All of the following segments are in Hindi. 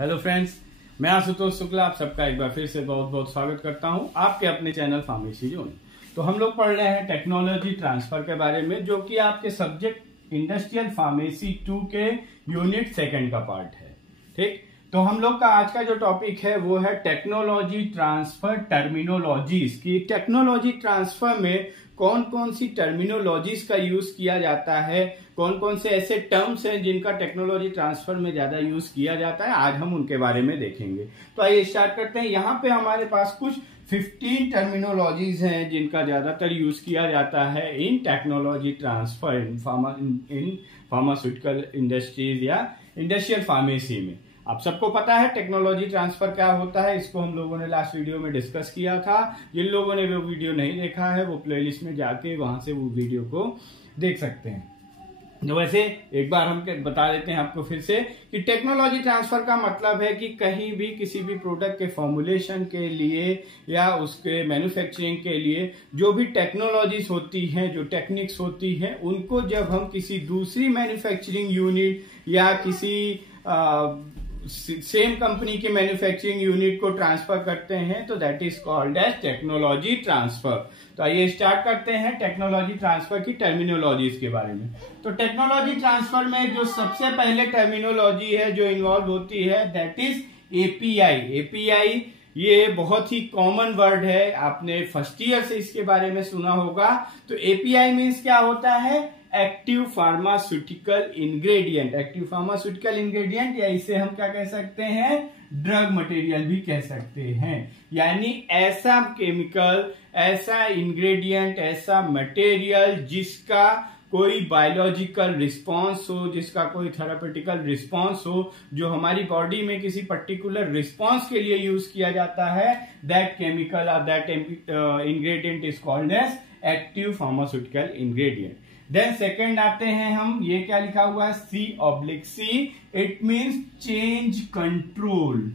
हेलो फ्रेंड्स, मैं आशुतोष शुक्ला आप सबका एक बार फिर से बहुत बहुत स्वागत करता हूं आपके अपने चैनल फार्मेसी जोन। तो हम लोग पढ़ रहे हैं टेक्नोलॉजी ट्रांसफर के बारे में, जो कि आपके सब्जेक्ट इंडस्ट्रियल फार्मेसी 2 के यूनिट 2 का पार्ट है। ठीक, तो हम लोग का आज का जो टॉपिक है वो है टेक्नोलॉजी ट्रांसफर टर्मिनोलॉजीज की। टेक्नोलॉजी ट्रांसफर में कौन कौन सी टर्मिनोलॉजीज का यूज किया जाता है, कौन कौन से ऐसे टर्म्स हैं जिनका टेक्नोलॉजी ट्रांसफर में ज्यादा यूज किया जाता है, आज हम उनके बारे में देखेंगे। तो आइए स्टार्ट करते हैं। यहाँ पे हमारे पास कुछ 15 टर्मिनोलॉजीज हैं जिनका ज्यादातर यूज किया जाता है in technology transfer in pharmaceutical industries या इंडस्ट्रियल फार्मेसी में। आप सबको पता है टेक्नोलॉजी ट्रांसफर क्या होता है, इसको हम लोगों ने लास्ट वीडियो में डिस्कस किया था। जिन लोगों ने वो वीडियो नहीं देखा है वो प्लेलिस्ट में जाके वहां से वो वीडियो को देख सकते हैं। तो वैसे एक बार हम बता देते हैं आपको फिर से कि टेक्नोलॉजी ट्रांसफर का मतलब है कि कहीं भी किसी भी प्रोडक्ट के फॉर्मुलेशन के लिए या उसके मैन्युफैक्चरिंग के लिए जो भी टेक्नोलॉजीज होती हैं, जो टेक्निक्स होती हैं, उनको जब हम किसी दूसरी मैन्युफैक्चरिंग यूनिट या किसी सेम कंपनी के मैन्युफैक्चरिंग यूनिट को ट्रांसफर करते हैं तो that is called as technology transfer. तो आइए स्टार्ट करते हैं टेक्नोलॉजी ट्रांसफर की टर्मिनोलॉजीज के बारे में। तो टेक्नोलॉजी ट्रांसफर में जो सबसे पहले टर्मिनोलॉजी है जो इन्वॉल्व होती है दैट इज एपीआई। एपीआई ये बहुत ही कॉमन वर्ड है, आपने फर्स्ट ईयर से इसके बारे में सुना होगा। तो एपीआई मीन्स क्या होता है? Active pharmaceutical ingredient. Active pharmaceutical ingredient या इसे हम क्या कह सकते हैं? ड्रग मटेरियल भी कह सकते हैं। यानी ऐसा केमिकल, ऐसा इंग्रेडिएंट, ऐसा मटेरियल जिसका कोई बायोलॉजिकल रिस्पॉन्स हो, जिसका कोई थेरापेटिकल रिस्पॉन्स हो, जो हमारी बॉडी में किसी पर्टिकुलर रिस्पॉन्स के लिए यूज किया जाता है, दैट केमिकल और that ingredient is called as active pharmaceutical ingredient. Then second आते हैं हम, ये क्या लिखा हुआ है? C/C, it means change control.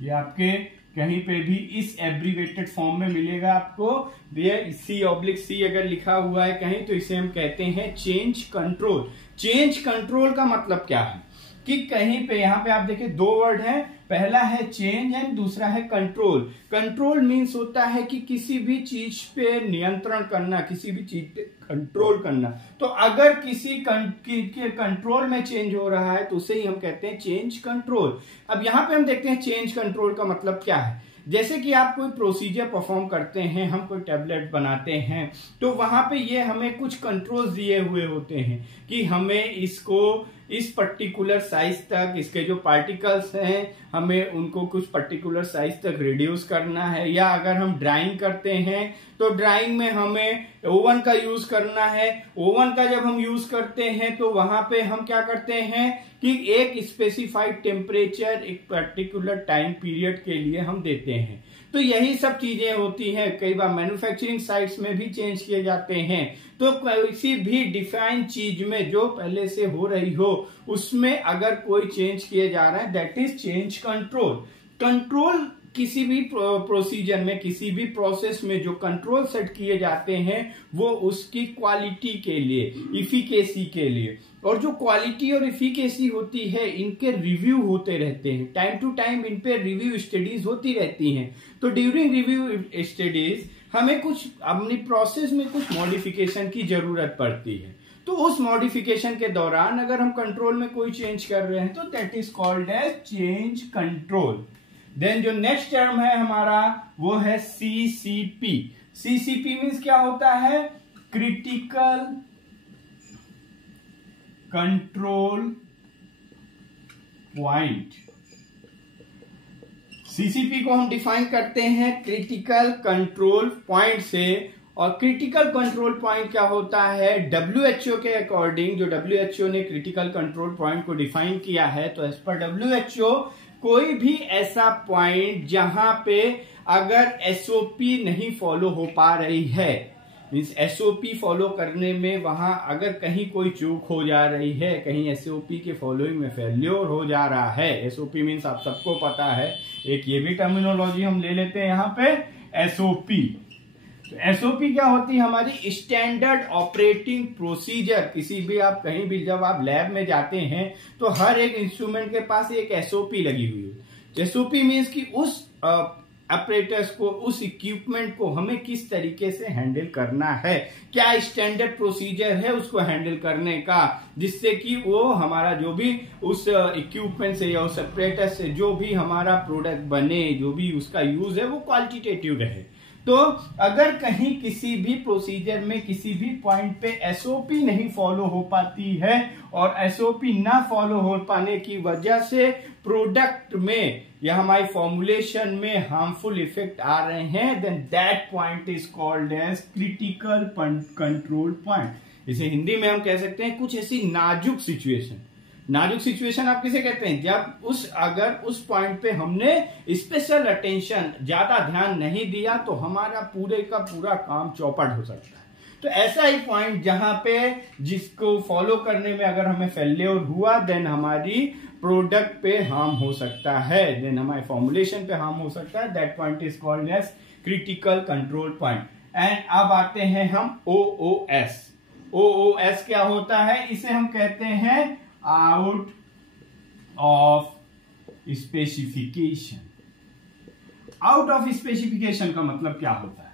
ये आपके कहीं पे भी इस एब्रीवेटेड फॉर्म में मिलेगा आपको। ये C/C अगर लिखा हुआ है कहीं तो इसे हम कहते हैं चेंज कंट्रोल। चेंज कंट्रोल का मतलब क्या है कि कहीं पे यहाँ पे आप देखिए दो वर्ड हैं, पहला है चेंज एंड दूसरा है कंट्रोल। कंट्रोल मीन्स होता है कि किसी भी चीज पे नियंत्रण करना, किसी भी चीज पे कंट्रोल करना। तो अगर किसी के कंट्रोल में चेंज हो रहा है तो उसे ही हम कहते हैं चेंज कंट्रोल। अब यहाँ पे हम देखते हैं चेंज कंट्रोल का मतलब क्या है। जैसे कि आप कोई प्रोसीजर परफॉर्म करते हैं, हम कोई टैबलेट बनाते हैं, तो वहां पे ये हमें कुछ कंट्रोल्स दिए हुए होते हैं कि हमें इसको इस पर्टिकुलर साइज तक, इसके जो पार्टिकल्स हैं हमें उनको कुछ पर्टिकुलर साइज तक रिड्यूस करना है। या अगर हम ड्राइंग करते हैं तो ड्राइंग में हमें ओवन का यूज करना है। ओवन का जब हम यूज करते हैं तो वहां पे हम क्या करते हैं कि एक स्पेसिफाइड टेम्परेचर एक पर्टिकुलर टाइम पीरियड के लिए हम देते हैं। तो यही सब चीजें होती हैं। कई बार मैन्युफैक्चरिंग साइट्स में भी चेंज किए जाते हैं। तो किसी भी डिफाइंड चीज में जो पहले से हो रही हो उसमें अगर कोई चेंज किए जा रहा है that is change control. Control किसी भी प्रोसीजर में, किसी भी प्रोसेस में जो कंट्रोल सेट किए जाते हैं वो उसकी क्वालिटी के लिए, इफिकेसी के लिए। और जो क्वालिटी और इफिकेसी होती है इनके रिव्यू होते रहते हैं, टाइम टू टाइम इन पे रिव्यू स्टडीज होती रहती हैं। तो ड्यूरिंग रिव्यू स्टडीज हमें कुछ अपनी प्रोसेस में कुछ मॉडिफिकेशन की जरूरत पड़ती है। तो उस मॉडिफिकेशन के दौरान अगर हम कंट्रोल में कोई चेंज कर रहे हैं तो that is called as change control. Then जो नेक्स्ट टर्म है हमारा वो है CCP। CCP मीन्स क्या होता है? Critical control point. CCP को हम डिफाइन करते हैं क्रिटिकल कंट्रोल पॉइंट से। और क्रिटिकल कंट्रोल पॉइंट क्या होता है? WHO के अकॉर्डिंग, जो WHO ने क्रिटिकल कंट्रोल पॉइंट को डिफाइन किया है, तो एज पर WHO कोई भी ऐसा पॉइंट जहां पे अगर SOP नहीं फॉलो हो पा रही है, मीन्स SOP फॉलो करने में वहां अगर कहीं कोई चूक हो जा रही है, कहीं SOP के फॉलोइंग में फेल्योर हो जा रहा है। SOP मीन्स आप सबको पता है, एक ये भी टर्मिनोलॉजी हम ले लेते हैं यहाँ पे, SOP। एसओपी क्या होती है? हमारी स्टैंडर्ड ऑपरेटिंग प्रोसीजर। किसी भी आप कहीं भी जब आप लैब में जाते हैं तो हर एक इंस्ट्रूमेंट के पास एक एसओपी लगी हुई है। एसओपी मीन्स कि उस ऑपरेटर्स को, उस इक्विपमेंट को हमें किस तरीके से हैंडल करना है, क्या स्टैंडर्ड प्रोसीजर है उसको हैंडल करने का, जिससे कि वो हमारा जो भी उस इक्विपमेंट से या उस ऑपरेटर से जो भी हमारा प्रोडक्ट बने, जो भी उसका यूज है वो क्वालिटेटिव रहे। तो अगर कहीं किसी भी प्रोसीजर में किसी भी पॉइंट पे एसओपी नहीं फॉलो हो पाती है और एसओपी ना फॉलो हो पाने की वजह से प्रोडक्ट में या हमारी फॉर्मुलेशन में हार्मफुल इफेक्ट आ रहे हैं, then that point is called as critical control point. इसे हिंदी में हम कह सकते हैं कुछ ऐसी नाजुक सिचुएशन। नाजुक सिचुएशन आप किसे कहते हैं? जब अगर उस पॉइंट पे हमने स्पेशल अटेंशन, ज्यादा ध्यान नहीं दिया तो हमारा पूरे का पूरा काम चौपट हो सकता है। तो ऐसा ही पॉइंट जहां पे जिसको फॉलो करने में अगर हमें फेल्योर हुआ, देन हमारी प्रोडक्ट पे हार्म हो सकता है, देन हमारे फॉर्मुलेशन पे हार्म हो सकता है। That point is called as critical control point. And अब आते हैं हम ओओएस। ओओएस क्या होता है? इसे हम कहते हैं out of specification. Out of specification का मतलब क्या होता है?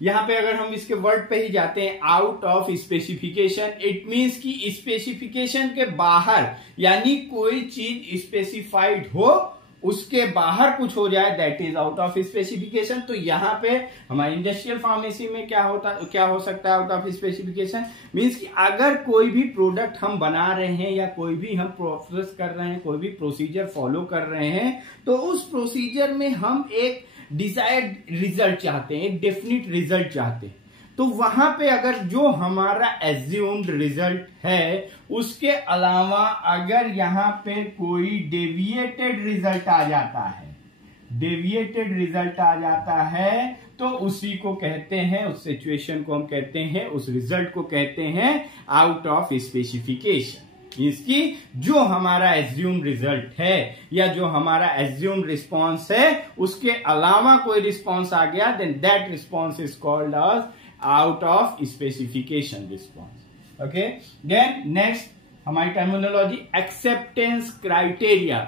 यहां पे अगर हम इसके वर्ड पे ही जाते हैं, out of specification, it means कि स्पेसिफिकेशन के बाहर, यानी कोई चीज स्पेसिफाइड हो उसके बाहर कुछ हो जाए, that is out of specification. तो यहाँ पे हमारी इंडस्ट्रियल फार्मेसी में क्या हो सकता है आउट ऑफ स्पेसिफिकेशन? मींस कि अगर कोई भी प्रोडक्ट हम बना रहे हैं या कोई भी हम प्रोसेस कर रहे हैं, कोई भी प्रोसीजर फॉलो कर रहे हैं, तो उस प्रोसीजर में हम एक डिजायर्ड रिजल्ट चाहते हैं, एक डेफिनिट रिजल्ट चाहते हैं। तो वहां पे अगर जो हमारा एज्यूम्ड रिजल्ट है उसके अलावा अगर यहां पे कोई डेविएटेड रिजल्ट आ जाता है, डेविएटेड रिजल्ट आ जाता है, तो उसी को कहते हैं, उस सिचुएशन को हम कहते हैं, उस रिजल्ट को कहते हैं आउट ऑफ स्पेसिफिकेशन। इसकी जो हमारा एज्यूम रिजल्ट है या जो हमारा एज्यूम रिस्पॉन्स है उसके अलावा कोई रिस्पॉन्स आ गया, then that response is called as out of specification response. Okay, then next हमारी टर्मिनोलॉजी एक्सेप्टेंस क्राइटेरिया।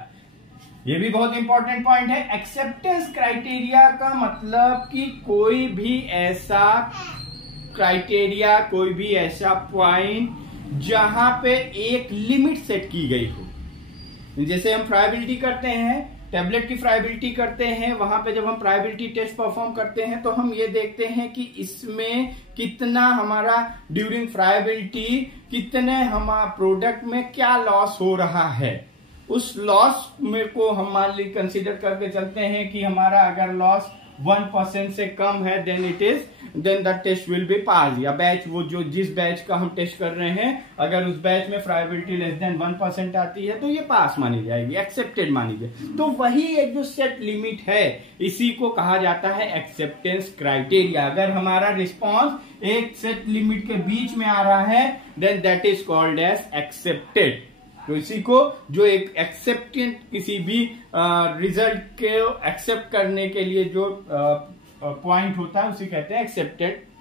ये भी बहुत इंपॉर्टेंट पॉइंट है। एक्सेप्टेंस क्राइटेरिया का मतलब कि कोई भी ऐसा क्राइटेरिया, कोई भी ऐसा पॉइंट जहां पे एक लिमिट सेट की गई हो। जैसे हम फ्राइबिलिटी करते हैं, टेबलेट की फ्राइबिलिटी करते हैं, वहां पे जब हम फ्राइबिलिटी टेस्ट परफॉर्म करते हैं तो हम ये देखते हैं कि इसमें कितना हमारा ड्यूरिंग फ्राइबिलिटी कितने हमारा प्रोडक्ट में क्या लॉस हो रहा है। उस लॉस में को हम मान ली कंसीडर करके चलते हैं कि हमारा अगर लॉस 1% से कम है, then the test will be pass. या बैच, वो जो जिस बैच का हम टेस्ट कर रहे हैं, अगर उस बैच में फ्राइबिलिटी लेस देन 1% आती है तो ये पास मानी जाएगी, एक्सेप्टेड मानी जाएगी। तो वही एक जो सेट लिमिट है, इसी को कहा जाता है एक्सेप्टेंस क्राइटेरिया। अगर हमारा रिस्पॉन्स एक सेट लिमिट के बीच में आ रहा है, then that is called as accepted. तो इसी को जो एक एक्सेप्टेंट, किसी भी रिजल्ट के एक्सेप्ट करने के लिए जो पॉइंट होता है उसे कहते हैं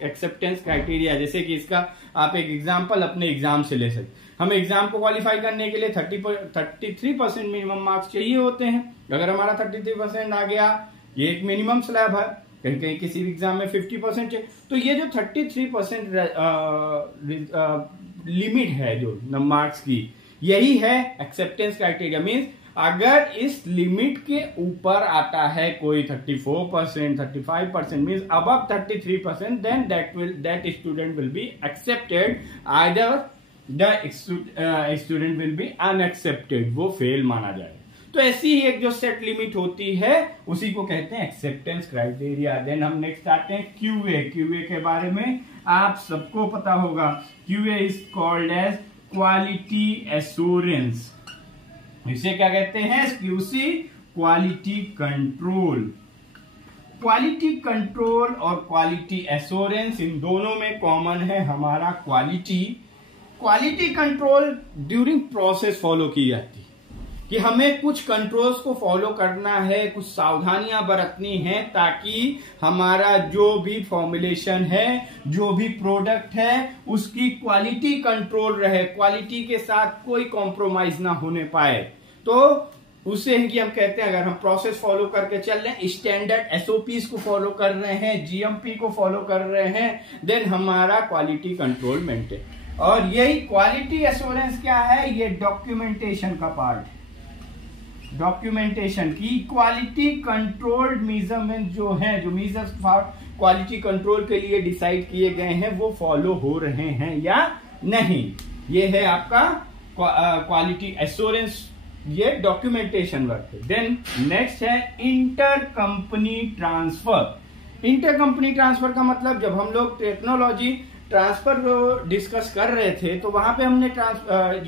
एक्सेप्टेंस क्राइटेरिया। जैसे कि इसका आप एक एग्जांपल अपने एग्जाम से ले सकते। हमें एग्जाम को क्वालिफाई करने के लिए 33% मिनिमम मार्क्स चाहिए होते हैं। अगर हमारा 33% आ गया, ये एक मिनिमम स्लैब है, कहीं कहीं किसी भी एग्जाम में 50% चाहिए, तो ये जो 33% लिमिट है जो मार्क्स की, यही है एक्सेप्टेंस क्राइटेरिया। मीन्स अगर इस लिमिट के ऊपर आता है कोई 34%, 35%, means above 33%, then that student will be accepted, either the student will be unaccepted, वो फेल माना जाएगा। तो ऐसी ही एक जो सेट लिमिट होती है उसी को कहते हैं एक्सेप्टेंस क्राइटेरिया। देन हम नेक्स्ट आते हैं क्यूए। क्यूए के बारे में आप सबको पता होगा। QA is called as quality assurance. इसे क्या कहते हैं? QC, quality control. Quality control और क्वालिटी एश्योरेंस, इन दोनों में कॉमन है हमारा quality. Quality control during process follow की जाती है। कि हमें कुछ कंट्रोल्स को फॉलो करना है, कुछ सावधानियां बरतनी है ताकि हमारा जो भी फॉर्मुलेशन है, जो भी प्रोडक्ट है, उसकी क्वालिटी कंट्रोल रहे, क्वालिटी के साथ कोई कॉम्प्रोमाइज ना होने पाए। तो उसे ही हम कहते हैं, अगर हम प्रोसेस फॉलो करके चल रहे हैं, स्टैंडर्ड एसओपीज को फॉलो कर रहे हैं, जीएमपी को फॉलो कर रहे हैं, देन हमारा क्वालिटी कंट्रोल मेंटेन। और यही क्वालिटी एश्योरेंस क्या है, ये डॉक्यूमेंटेशन का पार्ट है। डॉक्यूमेंटेशन की क्वालिटी कंट्रोल्ड मेजरमेंट जो है, जो मेजर्स क्वालिटी कंट्रोल के लिए डिसाइड किए गए हैं, वो फॉलो हो रहे हैं या नहीं, ये है आपका क्वालिटी एश्योरेंस, ये डॉक्यूमेंटेशन वर्क है। देन नेक्स्ट है inter company transfer. Inter company transfer का मतलब, जब हम लोग टेक्नोलॉजी ट्रांसफर को डिस्कस कर रहे थे तो वहां पे हमने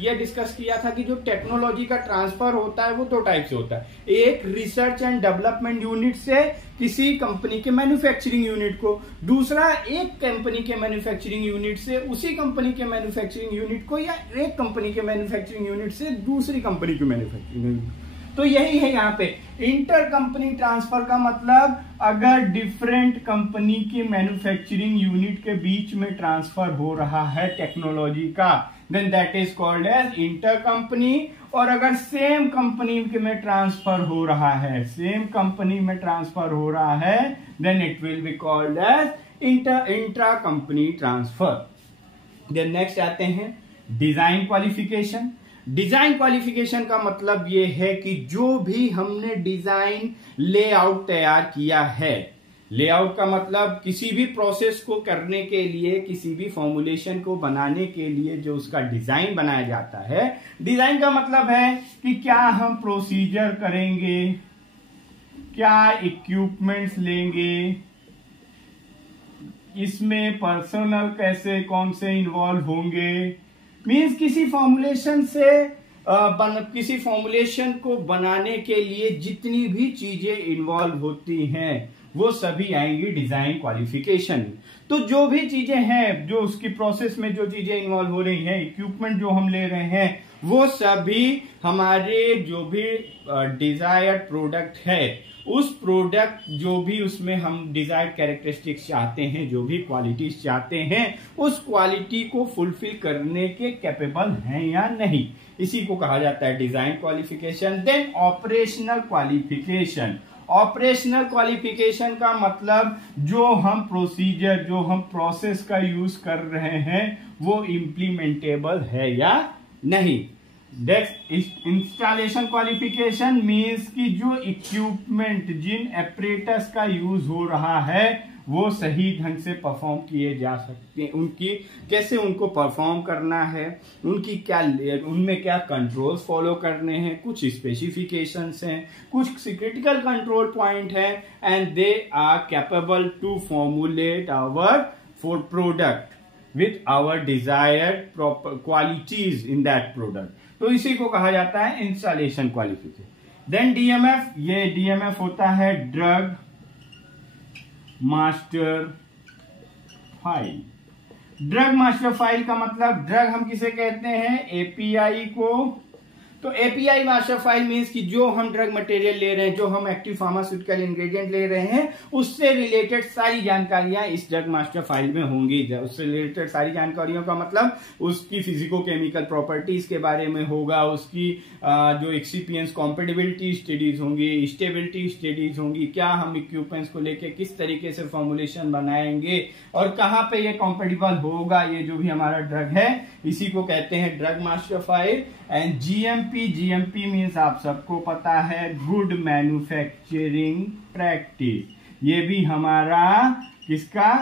ये डिस्कस किया था कि जो टेक्नोलॉजी का ट्रांसफर होता है वो दो टाइप से होता है। एक रिसर्च एंड डेवलपमेंट यूनिट से किसी कंपनी के मैन्युफैक्चरिंग यूनिट को, दूसरा एक कंपनी के मैन्युफैक्चरिंग यूनिट से उसी कंपनी के मैन्युफैक्चरिंग यूनिट को, या एक कंपनी के मैन्युफैक्चरिंग यूनिट से दूसरी कंपनी के मैन्युफैक्चरिंग यूनिट। तो यही है यहाँ पे इंटर कंपनी ट्रांसफर का मतलब, अगर डिफरेंट कंपनी की मैन्युफैक्चरिंग यूनिट के बीच में ट्रांसफर हो रहा है टेक्नोलॉजी का, then that is called as inter company. और अगर सेम कंपनी में ट्रांसफर हो रहा है, सेम कंपनी में ट्रांसफर हो रहा है, then it will be called as intra company transfer. Then next आते हैं डिजाइन क्वालिफिकेशन। डिजाइन क्वालिफिकेशन का मतलब यह है कि जो भी हमने डिजाइन लेआउट तैयार किया है, लेआउट का मतलब किसी भी प्रोसेस को करने के लिए, किसी भी फॉर्मुलेशन को बनाने के लिए जो उसका डिजाइन बनाया जाता है। डिजाइन का मतलब है कि क्या हम प्रोसीजर करेंगे, क्या इक्विपमेंट्स लेंगे, इसमें पर्सनल कैसे कौन से इन्वॉल्व होंगे, मीन्स किसी फॉर्मुलेशन से किसी फॉर्मुलेशन को बनाने के लिए जितनी भी चीजें इन्वॉल्व होती हैं वो सभी आएंगी डिजाइन क्वालिफिकेशन। तो जो भी चीजें हैं, जो उसकी प्रोसेस में जो चीजें इन्वॉल्व हो रही हैं, इक्विपमेंट जो हम ले रहे हैं, वो सभी हमारे जो भी डिजायर्ड प्रोडक्ट है, उस प्रोडक्ट जो भी उसमें हम डिजायर्ड कैरेक्टरिस्टिक्स चाहते हैं, जो भी क्वालिटीज चाहते हैं, उस क्वालिटी को फुलफिल करने के कैपेबल हैं या नहीं, इसी को कहा जाता है design qualification. Then operational qualification. Operational qualification का मतलब जो हम प्रोसीजर, जो हम प्रोसेस का यूज कर रहे हैं, वो इम्प्लीमेंटेबल है या नहीं। नेक्स्ट इंस्टॉलेशन क्वालिफिकेशन मीन्स कि जो इक्विपमेंट, जिन एपरेटस का यूज हो रहा है, वो सही ढंग से परफॉर्म किए जा सकते हैं, उनकी कैसे उनको परफॉर्म करना है, उनकी क्या, उनमें क्या कंट्रोल्स फॉलो करने हैं, कुछ स्पेसिफिकेशंस हैं, कुछ क्रिटिकल कंट्रोल पॉइंट है, and they are capable to formulate our for product with our desired qualities in that product. तो इसी को कहा जाता है इंस्टॉलेशन क्वालिफिकेशन। देन डीएमएफ, ये डीएमएफ होता है drug master file. Drug master file का मतलब, ड्रग हम किसे कहते हैं, एपीआई को। तो एपीआई मास्टर फाइल मींस कि जो हम ड्रग मटेरियल ले रहे हैं, जो हम एक्टिव फार्मास्यूटिकल इंग्रेडिएंट ले रहे हैं, उससे रिलेटेड सारी जानकारियां इस ड्रग मास्टर फाइल में होंगी। उससे रिलेटेड सारी जानकारियों का मतलब उसकी फिजिको केमिकल प्रॉपर्टीज के बारे में होगा, उसकी जो एक्सपीरियंस कॉम्पेटिबिलिटी स्टडीज होंगी, स्टेबिलिटी स्टडीज होंगी, क्या हम इक्विपमेंट्स को लेके किस तरीके से फॉर्मुलेशन बनाएंगे और कहाँ पे ये कॉम्पेटिबल होगा, ये जो भी हमारा ड्रग है, इसी को कहते हैं drug master file. And GMP, GMP means आप सबको पता है गुड मैन्युफैक्चरिंग प्रैक्टिस। ये भी हमारा किसका,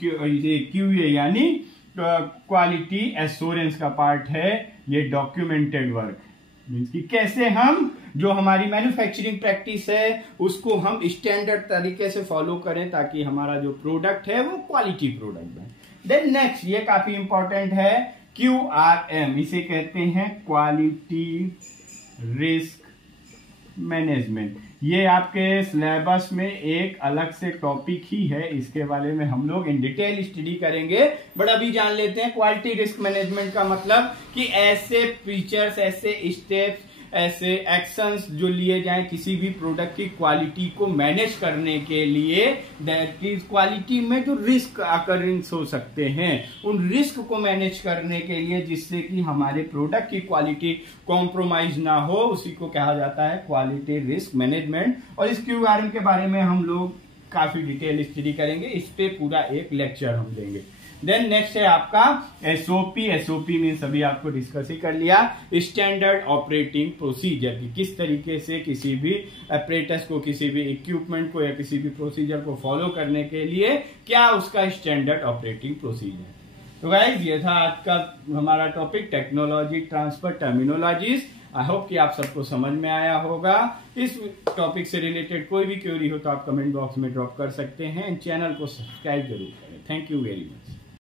क्यूए यानी क्वालिटी एश्योरेंस का पार्ट है। ये डॉक्यूमेंटेड वर्क मीन्स कि कैसे हम जो हमारी मैन्युफैक्चरिंग प्रैक्टिस है उसको हम स्टैंडर्ड तरीके से फॉलो करें ताकि हमारा जो प्रोडक्ट है वो क्वालिटी प्रोडक्ट बने। देन नेक्स्ट, ये काफी इंपॉर्टेंट है, QRM, इसे कहते हैं क्वालिटी रिस्क मैनेजमेंट। ये आपके सिलेबस में एक अलग से टॉपिक ही है, इसके बारे में हम लोग इन डिटेल स्टडी करेंगे, बट अभी जान लेते हैं क्वालिटी रिस्क मैनेजमेंट का मतलब कि ऐसे फीचर्स, ऐसे स्टेप्स, ऐसे एक्शंस जो लिए जाएं किसी भी प्रोडक्ट की क्वालिटी को मैनेज करने के लिए, दैट इज क्वालिटी में जो रिस्क अकरेंस हो सकते हैं उन रिस्क को मैनेज करने के लिए, जिससे कि हमारे प्रोडक्ट की क्वालिटी कॉम्प्रोमाइज ना हो, उसी को कहा जाता है क्वालिटी रिस्क मैनेजमेंट। और इस QRM के बारे में हम लोग काफी डिटेल स्टडी करेंगे, इस पे पूरा एक लेक्चर हम देंगे। देन नेक्स्ट है आपका SOP। SOP मीन्स अभी आपको डिस्कस ही कर लिया, स्टैंडर्ड ऑपरेटिंग प्रोसीजर की किस तरीके से किसी भी ऑपरेटर्स को, किसी भी इक्विपमेंट को या किसी भी प्रोसीजर को फॉलो करने के लिए क्या उसका स्टैंडर्ड ऑपरेटिंग प्रोसीजर। तो गाइस ये था आज का हमारा topic, technology transfer terminologies. I hope कि आप सबको समझ में आया होगा। इस टॉपिक से रिलेटेड कोई भी क्वेरी हो तो आप कमेंट बॉक्स में ड्रॉप कर सकते हैं। चैनल को सब्सक्राइब जरूर करें। Thank you very much.